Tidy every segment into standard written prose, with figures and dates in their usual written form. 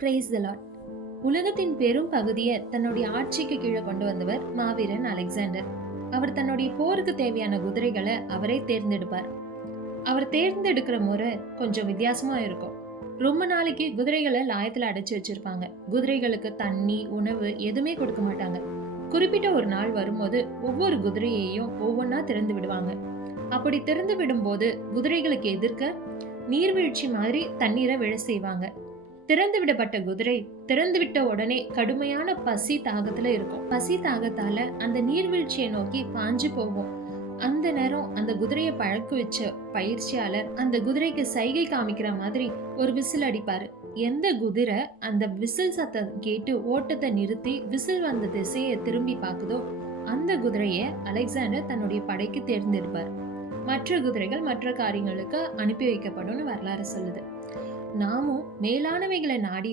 Praise the Lord. உலகத்தின் பெரும் பகுதியை தன்னுடைய ஆட்சிக்கு கீழே கொண்டு வந்தவர் மாவீரன் அலெக்சாண்டர். அவர் தன்னுடைய போருக்கு தேவையான குதிரைகளை அவரே தேர்ந்தெடுப்பார். அவர் தேர்ந்தெடுக்கிற முறை கொஞ்சம் வித்தியாசமா இருக்கும். ரொம்ப நாளைக்கு குதிரைகளை லாயத்துல அடைச்சு வச்சிருப்பாங்க. குதிரைகளுக்கு தண்ணி, உணவு எதுவுமே கொடுக்க மாட்டாங்க. குறிப்பிட்ட ஒரு நாள் வரும்போது ஒவ்வொரு குதிரையையும் ஒவ்வொன்னா திறந்து விடுவாங்க. அப்படி திறந்து விடும்போது குதிரைகளுக்கு எதிர்க்க நீர்வீழ்ச்சி மாதிரி தண்ணீரை விழ செய்வாங்க. திறந்து விடப்பட்ட குதிரை திறந்து விட்ட உடனே கடுமையான பசி தாகத்துல இருக்கும். பசி தாகத்தால அந்த நீர்வீழ்ச்சியை நோக்கி பாஞ்சு போகும். அந்த நேரம் அந்த குதிரையை பழக்க வச்ச பயிற்சியாளர் அந்த குதிரைக்கு சைகை காமிக்கிற மாதிரி ஒரு விசில் அடிப்பாரு. எந்த குதிரை அந்த விசில் சத்தம் கேட்டு ஓட்டத்தை நிறுத்தி விசில் வந்த திசையை திரும்பி பார்க்குதோ அந்த குதிரையை அலெக்சாண்டர் தன்னுடைய படைக்கு தேர்ந்தெடுப்பார். மற்ற குதிரைகள் மற்ற காரியங்களுக்கு அனுப்பி வைக்கப்படும் வரலாறு சொல்லுது. நாமும் மேலானவைகளை நாடி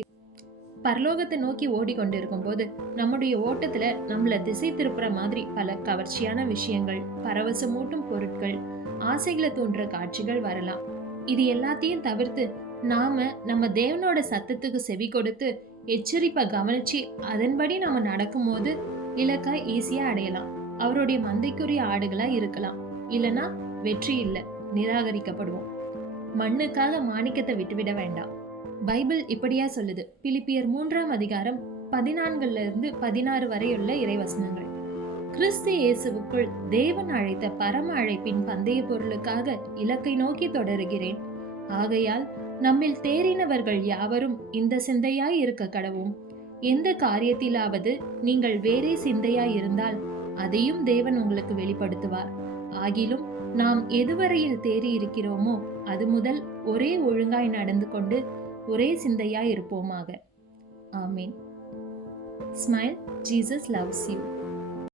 பரலோகத்தை நோக்கி ஓடிக்கொண்டிருக்கும் போது நம்முடைய ஓட்டத்துல நம்மள திசை திருப்புற மாதிரி பல கவர்ச்சியான விஷயங்கள், பரவசமூட்டும் பொருட்கள், ஆசைகளை தூண்டுற காட்சிகள் வரலாம். இது எல்லாத்தையும் தவிர்த்து நாம நம்ம தேவனோட சத்தத்துக்கு செவி கொடுத்து எச்சரிப்பை கவனிச்சு அதன்படி நாம நடக்கும் போது இலக்கை ஈஸியா அடையலாம். அவருடைய மந்தைக்குரிய ஆடுகளா இருக்கலாம். இல்லனா வெற்றி இல்லை, நிராகரிக்கப்படுவோம். மண்ணுக்காக மாணிக்கத்தை விட்டுவிட வேண்டாம். பைபிள் இப்படியா சொல்லுது. பிலிப்பியர் 3ஆம் அதிகாரம் 14 வரையுள்ள இறைவசனங்கள். கிறிஸ்து இயேசுவுக்குள் தேவன் அழைத்த பரம அழைப்பின் பந்தய பொருளுக்காக இலக்கை நோக்கி தொடருகிறேன். ஆகையால் நம்மில் தேறினவர்கள் யாவரும் இந்த சிந்தையாய் இருக்க கடவும். எந்த காரியத்திலாவது நீங்கள் வேறே சிந்தையாய் இருந்தால் அதையும் தேவன் உங்களுக்கு வெளிப்படுத்துவார். ஆகிலும் நாம் எதுவரையில் தேறி இருக்கிறோமோ அது முதல் ஒரே ஒழுங்காய் நடந்து கொண்டு ஒரே சிந்தையாய் இருப்போமாக. ஆமீன். Smile, Jesus loves you.